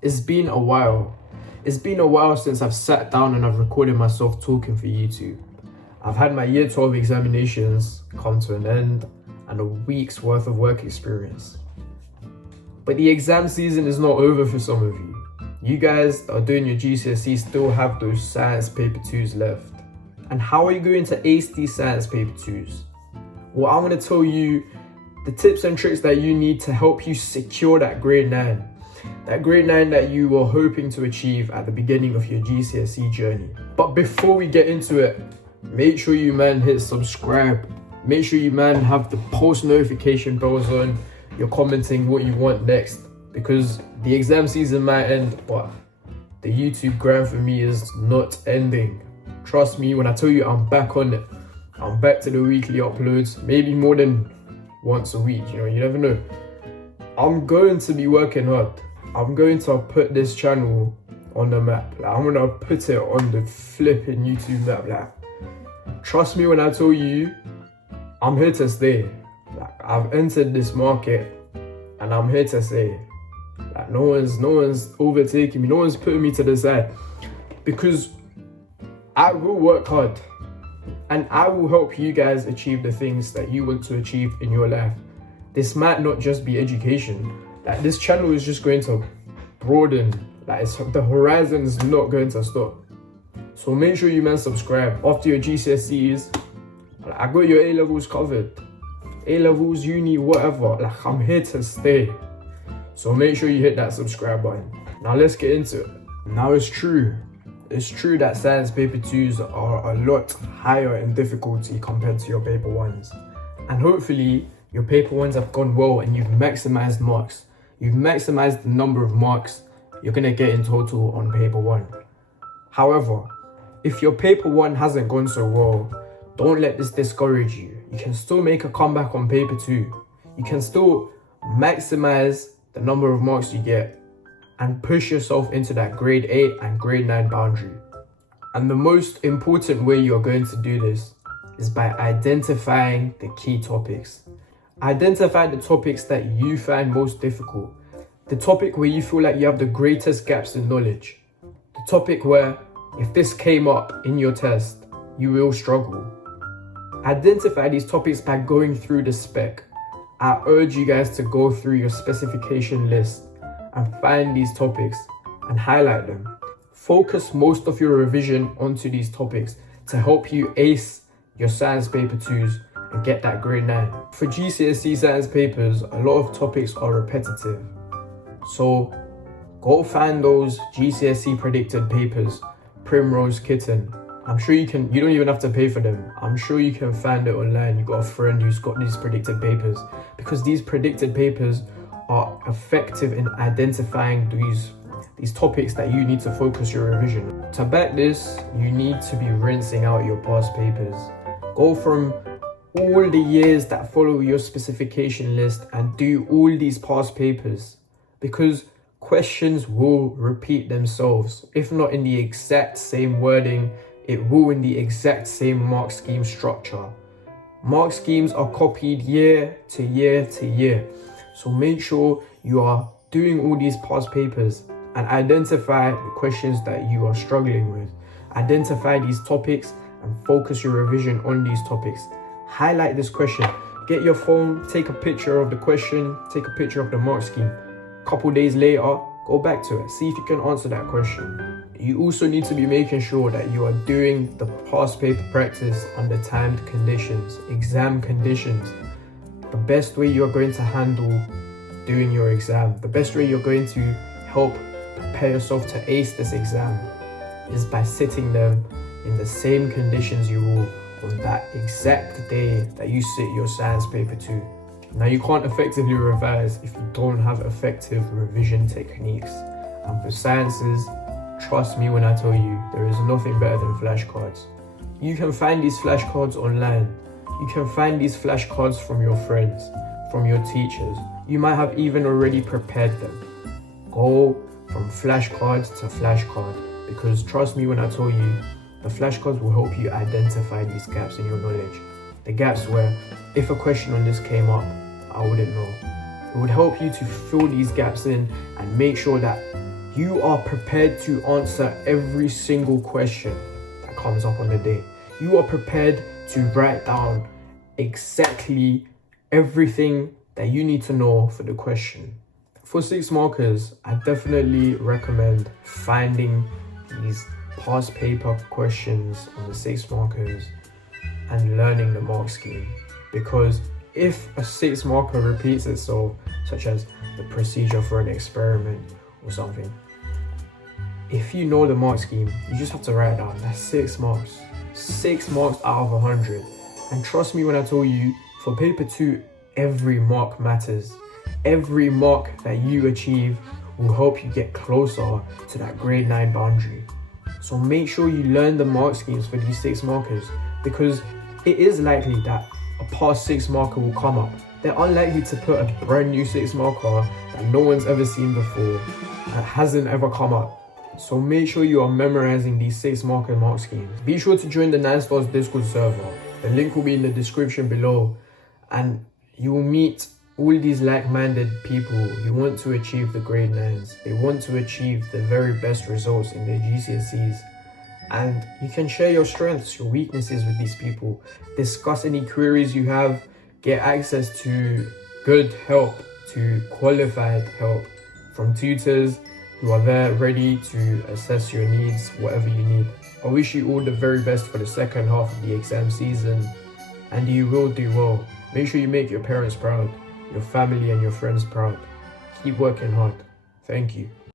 It's been a while. It's been a while since I've sat down and I've recorded myself talking for YouTube. I've had my year 12 examinations come to an end and a week's worth of work experience. But the exam season is not over for some of you. You guys that are doing your GCSE still have those science paper 2s left. And how are you going to ace these science paper 2s? Well, I'm going to tell you the tips and tricks that you need to help you secure that grade 9. That grade 9 that you were hoping to achieve at the beginning of your GCSE journey. But before we get into it, make sure you hit subscribe. Make sure you have the post notification bells on. You're commenting what you want next, because the exam season might end, but the YouTube grind for me is not ending. Trust me when I tell you I'm back on it. I'm back to the weekly uploads, maybe more than once a week, you never know. I'm going to be working hard. I'm going to put this channel on the map. I'm going to put it on the flipping YouTube map. Trust me when I tell you, I'm here to stay. I've entered this market and I'm here to stay. No one's overtaking me. No one's putting me to the side, because I will work hard and I will help you guys achieve the things that you want to achieve in your life. This might not just be education. This channel is just going to broaden. The horizon is not going to stop. So make sure you subscribe. After your GCSEs, I got your A-levels covered. A-levels, uni, whatever. I'm here to stay. So make sure you hit that subscribe button. Now let's get into it. Now it's true that science paper 2s are a lot higher in difficulty compared to your paper 1s. And hopefully your paper 1s have gone well and you've maximized marks. You've maximized the number of marks you're going to get in total on paper 1. However, if your paper 1 hasn't gone so well, don't let this discourage you. You can still make a comeback on paper 2. You can still maximize the number of marks you get and push yourself into that grade 8 and grade 9 boundary. And the most important way you're going to do this is by identifying the key topics. Identify the topics that you find most difficult. The topic where you feel like you have the greatest gaps in knowledge. The topic where if this came up in your test, you will struggle. Identify these topics by going through the spec. I urge you guys to go through your specification list and find these topics and highlight them. Focus most of your revision onto these topics to help you ace your science paper 2s and get that grade 9. For GCSE science papers, a lot of topics are repetitive. So go find those GCSE predicted papers, Primrose Kitten. I'm sure you don't even have to pay for them. I'm sure you can find it online. You got a friend who's got these predicted papers, because these predicted papers are effective in identifying these topics that you need to focus your revision. To back this, you need to be rinsing out your past papers. Go from all the years that follow your specification list and do all these past papers, because questions will repeat themselves. If not in the exact same wording, it will in the exact same mark scheme structure. Mark schemes are copied year to year to year. So make sure you are doing all these past papers and identify the questions that you are struggling with. Identify these topics and focus your revision on these topics. Highlight this question. Get your phone, take a picture of the question, take a picture of the mark scheme. A couple days later, go back to it. See if you can answer that question. You also need to be making sure that you are doing the past paper practice under timed conditions, exam conditions. The best way you're going to handle doing your exam, the best way you're going to help prepare yourself to ace this exam is by sitting them in the same conditions you will on that exact day that you sit your science paper 2. Now, you can't effectively revise if you don't have effective revision techniques. And for sciences, trust me when I tell you, there is nothing better than flashcards. You can find these flashcards online. You can find these flashcards from your friends, from your teachers. You might have even already prepared them. Go from flashcard to flashcard, because trust me when I tell you, the flashcards will help you identify these gaps in your knowledge. The gaps where, if a question on this came up, I wouldn't know. It would help you to fill these gaps in and make sure that You are prepared to answer every single question that comes up on the day. You are prepared to write down exactly everything that you need to know for the question. For 6 markers, I definitely recommend finding these past paper questions on the 6 markers and learning the mark scheme. Because if a 6 marker repeats itself, such as the procedure for an experiment or something, if you know the mark scheme, you just have to write it down. That's 6 marks. 6 marks out of 100. And trust me when I tell you, for paper 2, every mark matters. Every mark that you achieve will help you get closer to that grade 9 boundary. So make sure you learn the mark schemes for these 6 markers, because it is likely that a past 6 marker will come up. They're unlikely to put a brand new 6 marker that no one's ever seen before and hasn't ever come up. So make sure you are memorizing these 6 marker mark schemes. Be sure to join the 9 Stars Discord server. The link will be in the description below, and you will meet all these like-minded people who want to achieve the grade 9s. They want to achieve the very best results in their GCSEs. And you can share your strengths, your weaknesses with these people. Discuss any queries you have. Get access to good help, to qualified help from tutors who are there ready to assess your needs, whatever you need. I wish you all the very best for the second half of the exam season, and you will do well. Make sure you make your parents proud, your family and your friends proud. Keep working hard. Thank you.